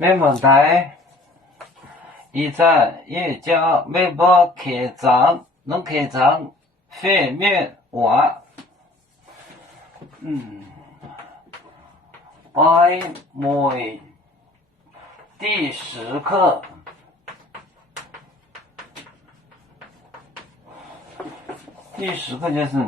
没问题。现在也叫微博开张，能开张反面话。拜妹第10课。第10课就是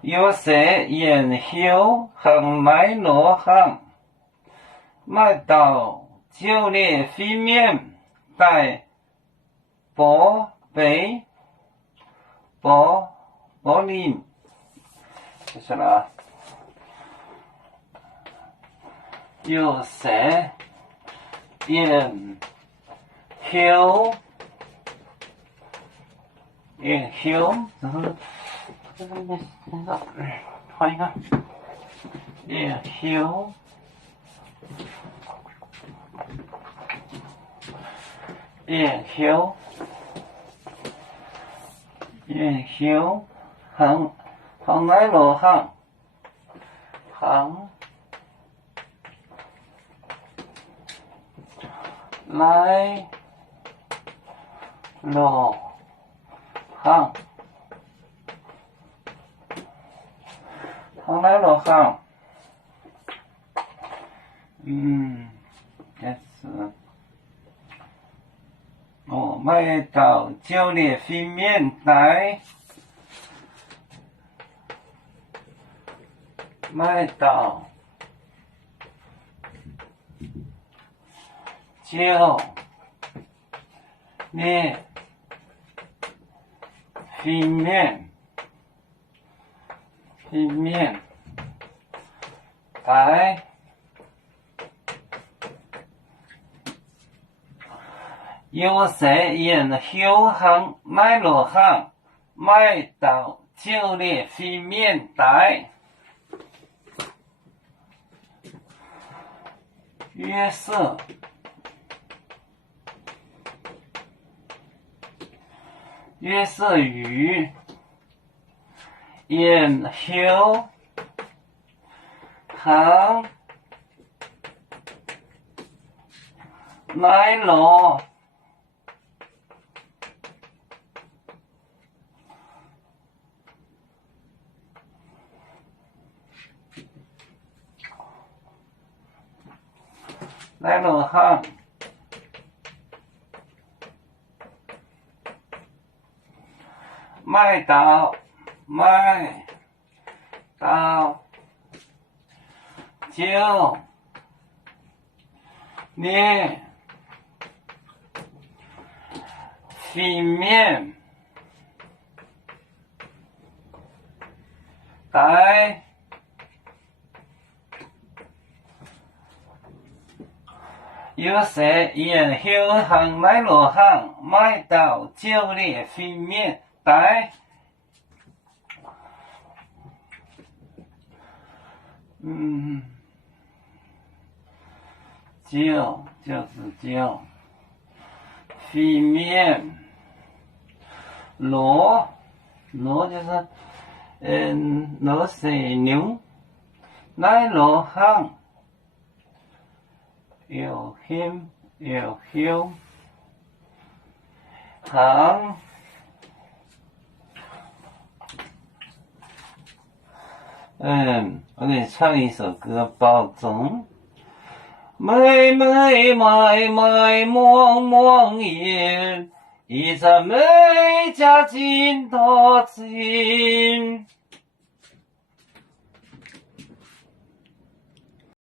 有些研究和买罗行买到9列飞面带玻璃就是了。有些研究换一个研究行买罗行来罗行来罗行也是买到9列飞面带买到9列飞面带有些研究行买罗行买到9列飞面带约瑟与研究行买罗行买到9列飞面带有些研究行买罗行买到9列飞面带9就是9飞面罗就是罗水牛来罗行有行我给你唱一首歌，保重。妹蒙眼，一盏美家金多情。